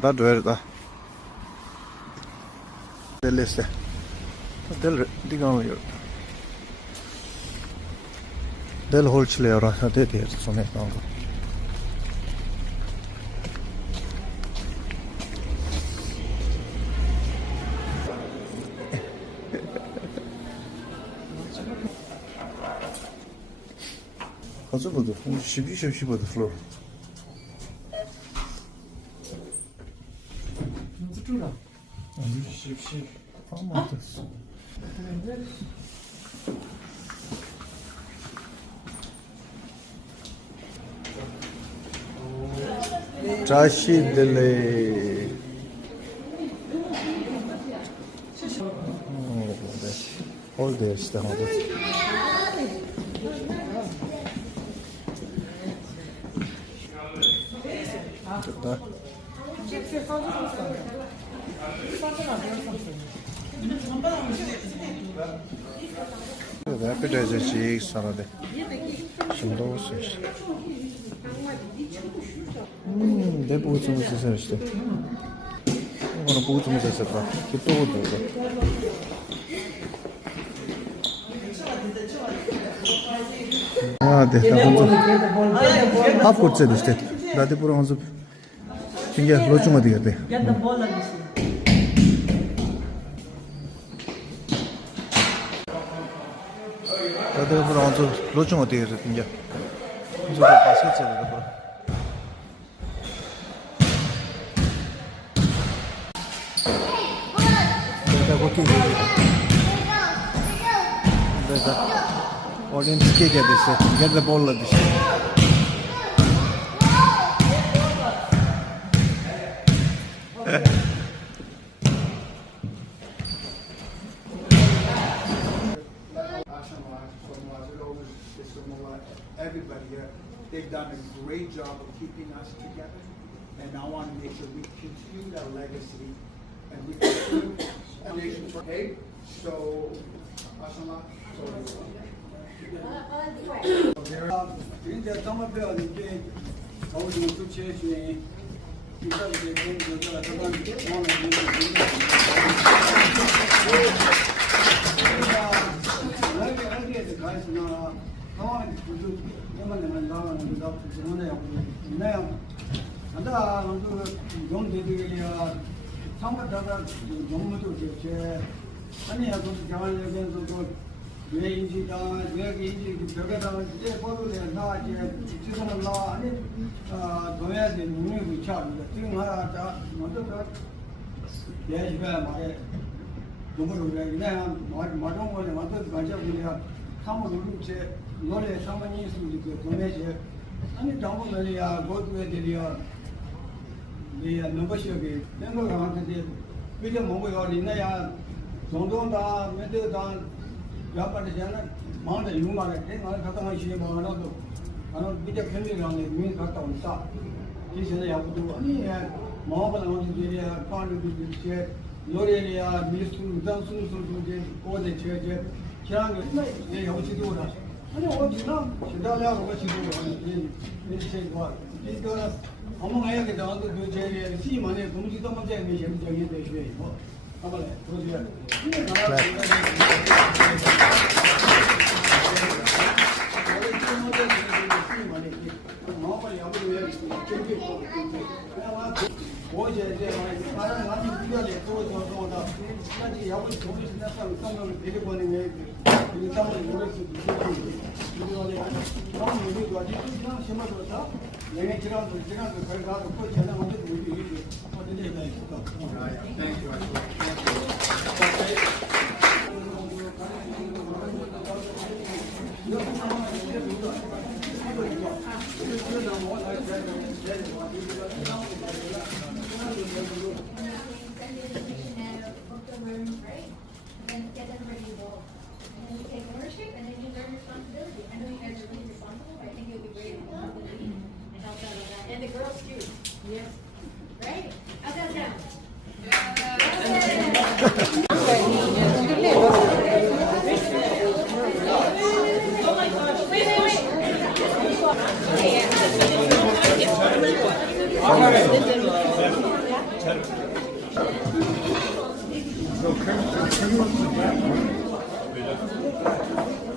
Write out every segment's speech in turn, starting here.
다 되었다. 될랬어. 디가요. 될 홀치레라 하데데 손에 나온 거. 가져봐도 12시 플로어. 아마 됐어. 자식들레. 홀드 işte hadi. 좋다. 왜 appetizer씩 살아대. şimdi olsun işte. 내 보증을 쓰세요 işte. 이거는 보증을 쓰세요. 또 오도. 아, 네. 나 먼저 합 işte. 나도 보러 가서 굉장히 로중 어디 갔대. 나도 보러 가서 로중 어디 갔대. 굉장히. 이제 바스켓 보러. 내가 거기 내가 Olympic get this. Get the ball of this. Everybody here, they've done a great job of keeping us together, and I want to make sure we continue that legacy, and we continue a nation for hey. So, Asama, 이제 정말로 이제 거기 또 최신이 이제 그 저가 저건 어디에서 가시나 상황이 그 때문에 나는 나 때문에 있나요? 안다 그 용대들이야 상반다가 너무도 제 아니야 그 자발적인 왜인지다 왜인지 벽에다가 이제 보도돼 나 이제 지금은 나 아니 도야지 능력이 차는데 지금 하자 먼저 예시가 말에 너무 그냥 말좀 거는 완전 가져 그냥 사무 누르체 노래 사무니 있으면 그 도매지 아니 장본들이야 고도애들이야 네 넘버시게 내가 한테 이제 뭐가 있나야 정도다 메드다 야빠데 자나 마운데 유마래 내가 갔다 와 시에 마나도 나는 비자 편리랑에 민 갔다 온다 이제는 야부도 아니 뭐가 나오는지야 파는지 제 노래야 미스트 dan스는 고대 제제 지랑에 예 여기도 오라 아니 어디나 시달려고 같이도 이제 뭐 이거 어머니가 그 나한테 그 제일 시만에 공지도 먼저 내 심정이 되셔 이거 아마래 그러지야 어제 이제 말은 많이 비교돼 또다 까지 야구 좋은 생각하고 성공을 데리고 오는 게 일상을 모를 수 있고 이거는 너무 얘기도 아직 그냥 심어줘서 내가 지난도 거기 가서 그 전화 먼저 우리 어떤 얘기가 있을까? Take ownership and then you learn responsibility. I know you guys are really responsible, but I think it would be great And the girls too. Yes. Right? How's that sound?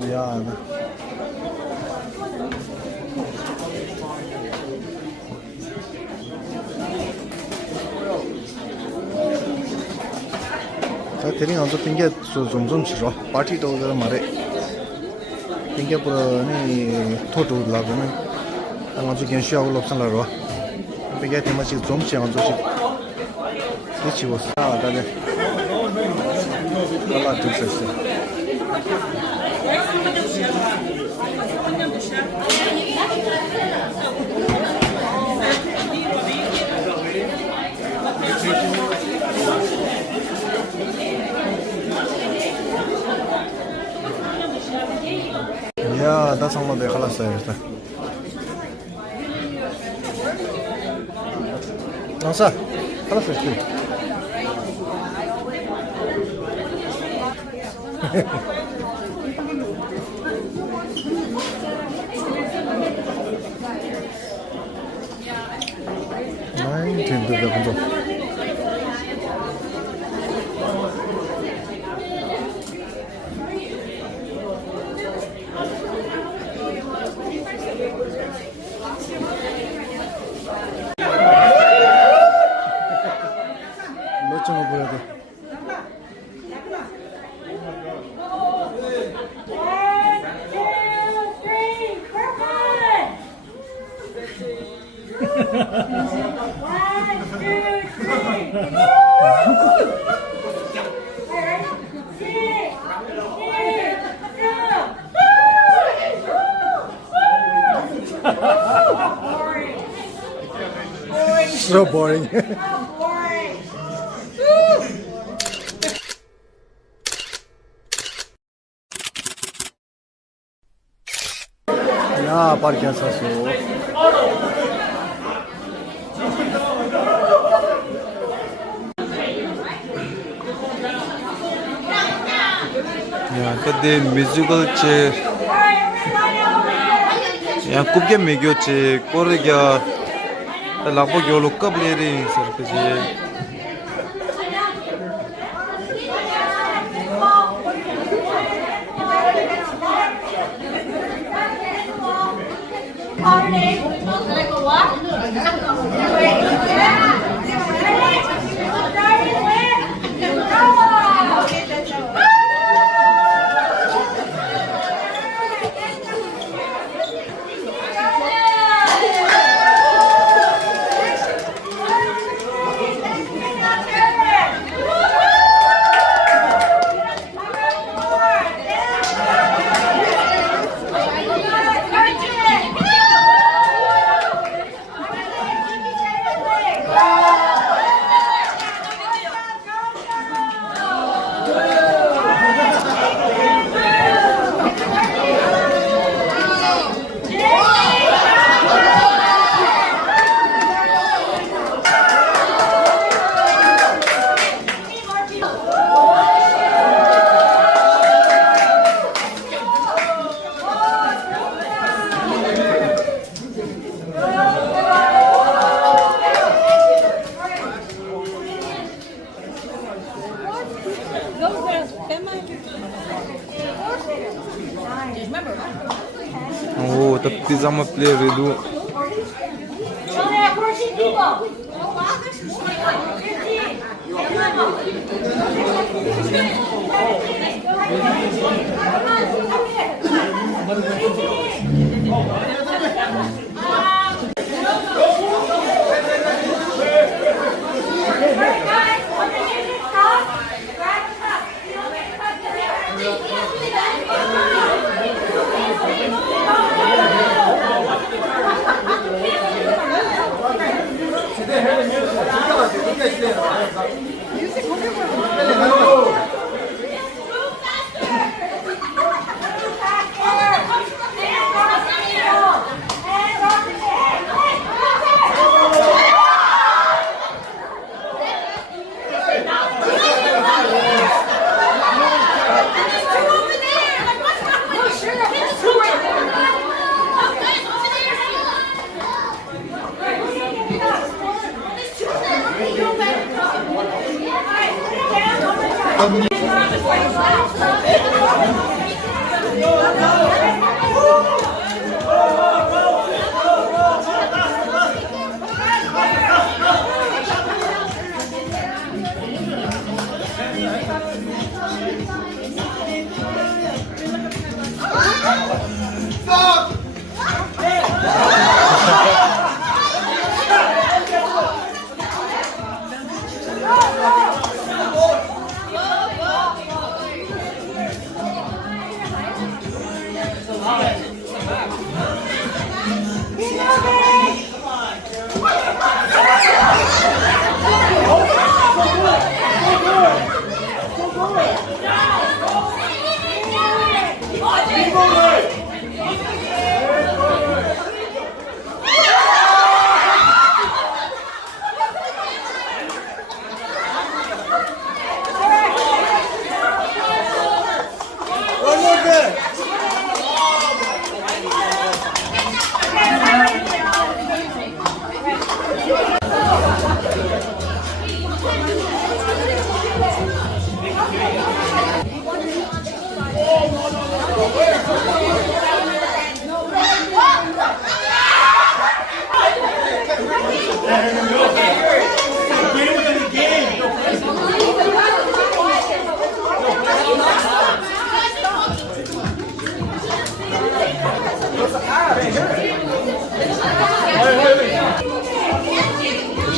미안. 자, 대리 나서 핑계 좀좀 치죠. 파티도 그 말에. 핑계 보니 토도 라고는 아마도 그냥 쉬어올 없을라로. 핑계 때문에 좀 치안 조시. 이치 보스. 아, 다들. 달라 됐었어. 야, 나 정말 갈랐어요, 일단. Nangsa, 갈랐어요, 지금. 아이, 힘들다, 먼저. 몇 점을 보여야 돼? So boring. 야, 빠르게 안 샀어. 야, 그때 뮤지컬 चे या कुछ के मेगियो चे कोरे क्या लापो क्यों लोग कब ले रहे हैं सर के जी ओ तब पिज़्ज़ा में play Redu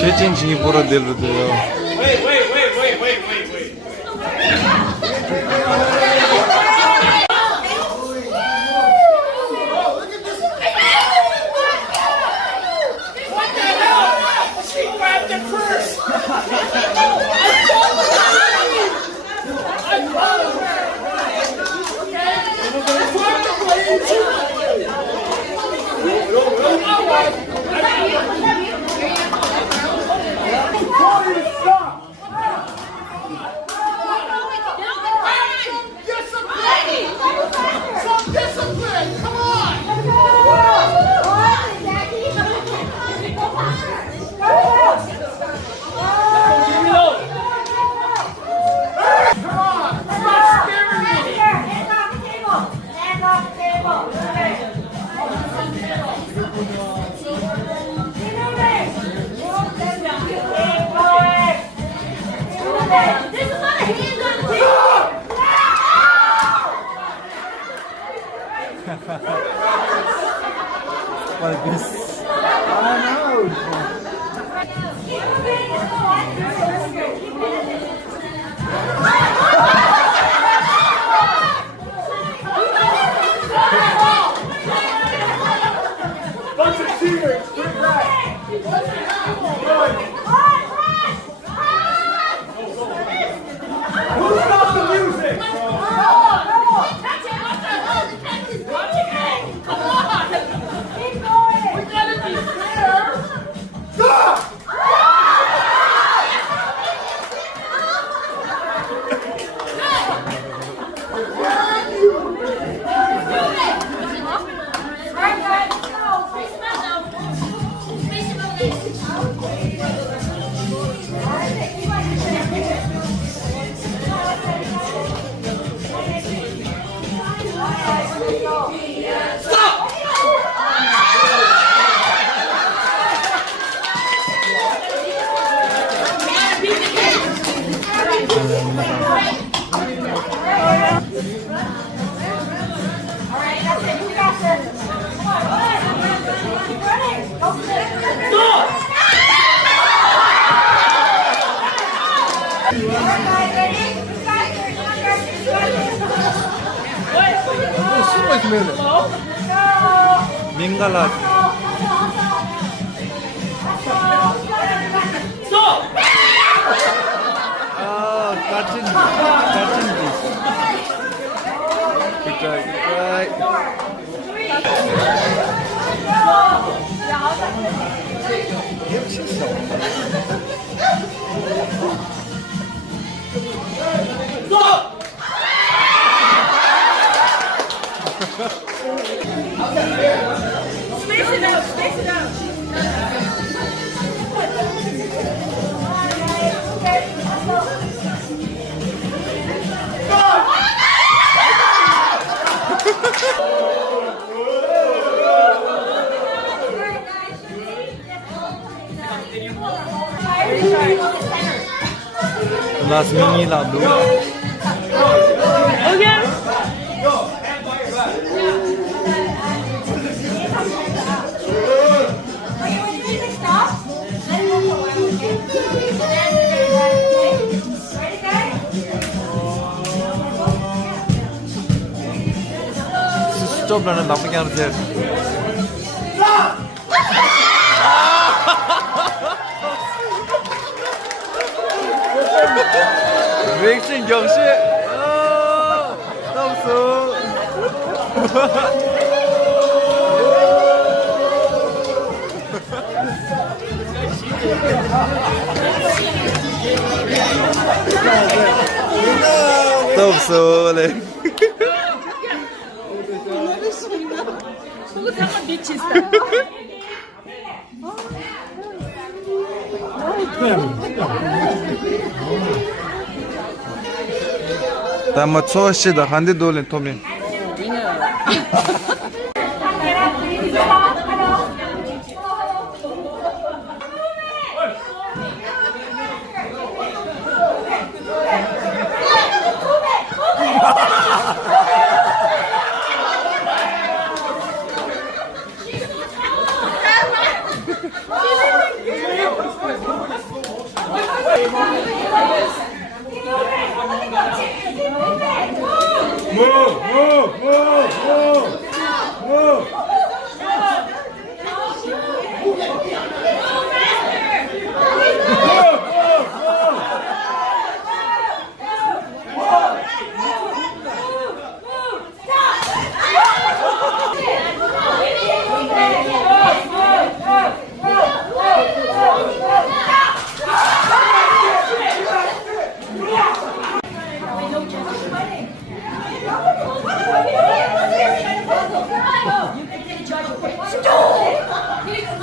쉐진진이 보러 내려도요. Like this. Bunch of cheaters, quick back. Who stopped the music? Stop! 민갈라. 아, 까진 듯. Good try, good try. Space it out, space it out. Last mini la do. 스톱라는 나쁘게 하는데. 리액션 역시 땀수. 땀수래. Who's that bitches? 다마 초시다 한대 돌린 토미.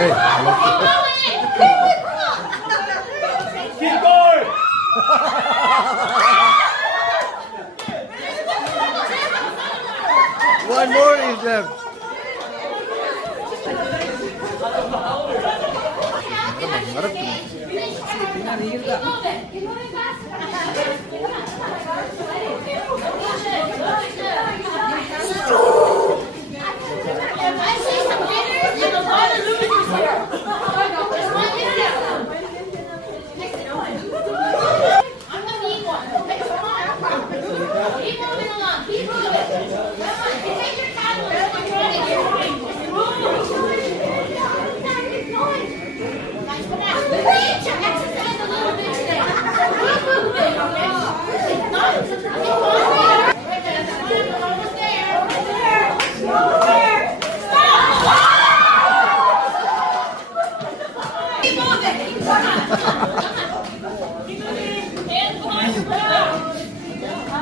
Hey, one more is left.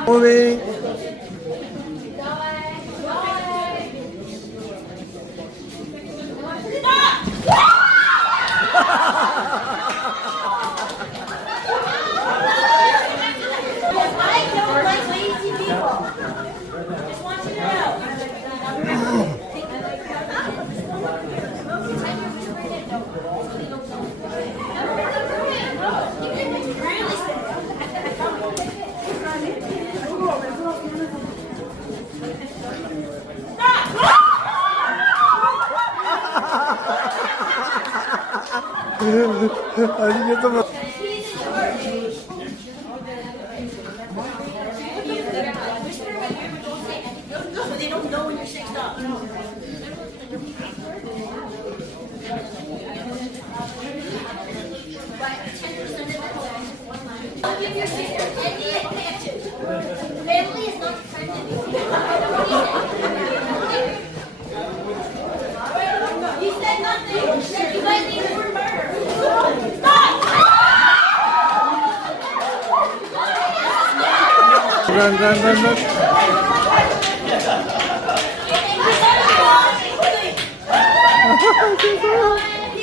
Moving. I don't like lazy people. Just want you to know. 아니겠어 뭐. So they don't know when you're 6 up. I'll give your sister any advantage. Family is not friendly. He said nothing. He said you guys need to murder. Stop! Run. He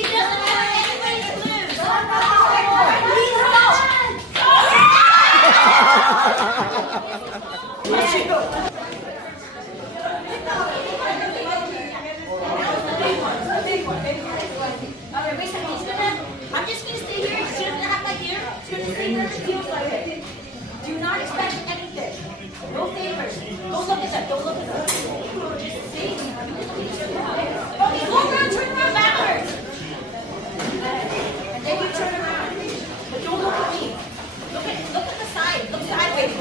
doesn't want anybody to lose. Please I'm just going to stay here. She's going to act like here. She's going to stay where she feels like it. Do not expect anything. No favors. Don't look at them. Don't look at them. Just see. Okay, go around, turn around backwards. And then you turn around. But don't look at me. Look at the side. Look sideways.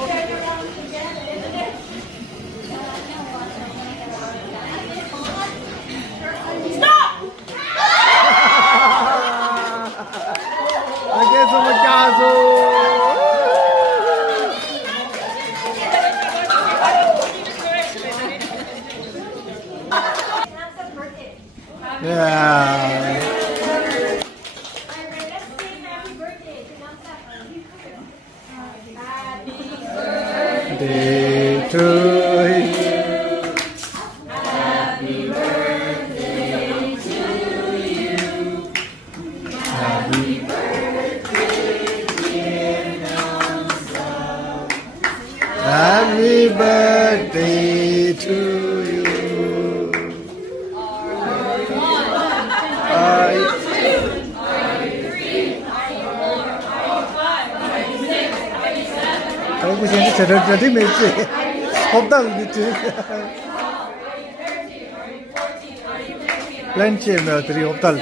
Stop! Anche sono a caso. Yeah. Day to you. Happy birthday to you. Happy birthday, dear Nangsa. Happy birthday to you. Aku sini cerita jadi mesti, hotel gitu. Lunch में तेरी hotel.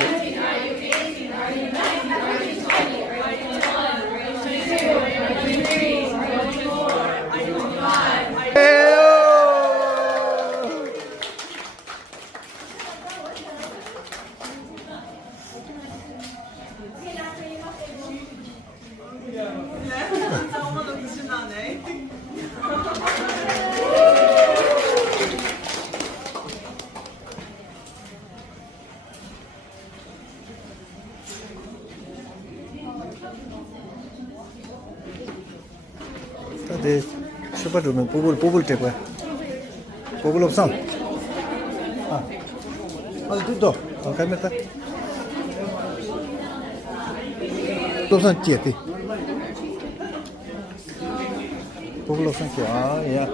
네, 슈퍼 주면 뽑을 때 거야. 뽑을 없어. 또. 가면다. 또선 찌에티. 뽑을 없어. 야.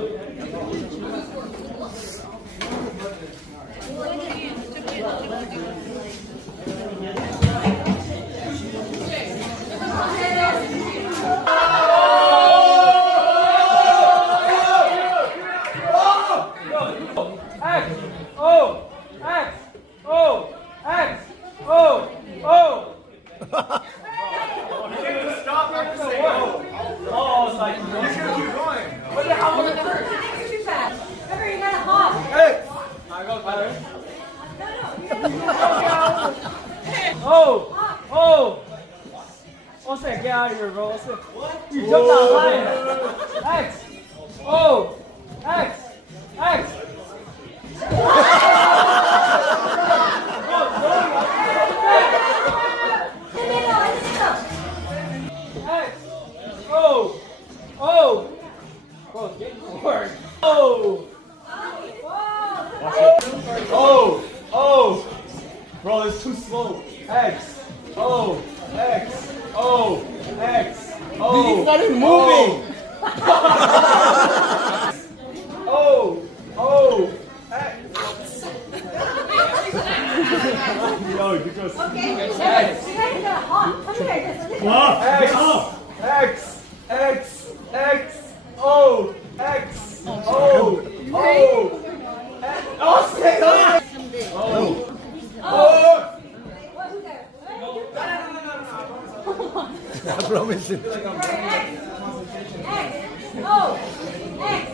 What's that? Get out of here, bro. What's that? What? You jumped out of line. X. O. X. X. X. O. O. Bro, get forward. O. O. O. Bro, it's too slow. X. O. X. O. X. O. He started moving. O. O. X. Yo, you just. X. X. X. X. O. X. O. O. Oh, stay on. O. O. I promise you. X, O, X,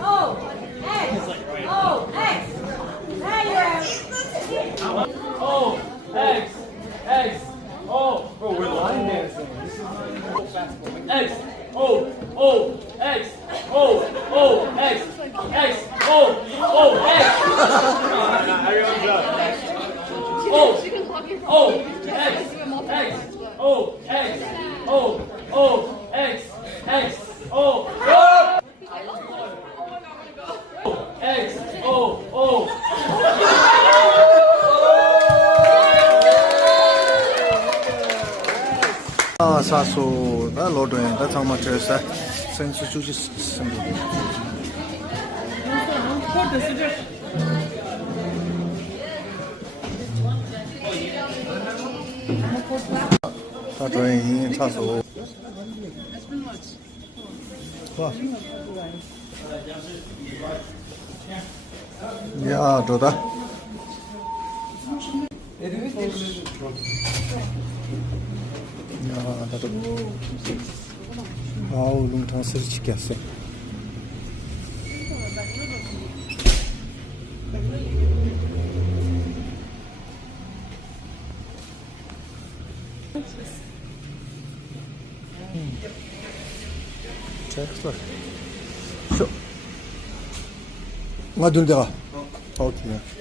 O, X, O, X. Now you're out. O. X. X. O. Bro, we're line dancing. X. O. O. X. O. O. X. X. O. O. X. Everyone's up. O. O. X. X. O. X. O. O. X. X. O. X. O. O. 사소 나 로드엔 다 참마트에서 센치 주지 선비. 다 드레인 사소. 와. 야, 좋다. 야, 나도 아우 룽탕 스리치게 했어. 됐어. 쇼. 나 둘 다가. 오케이.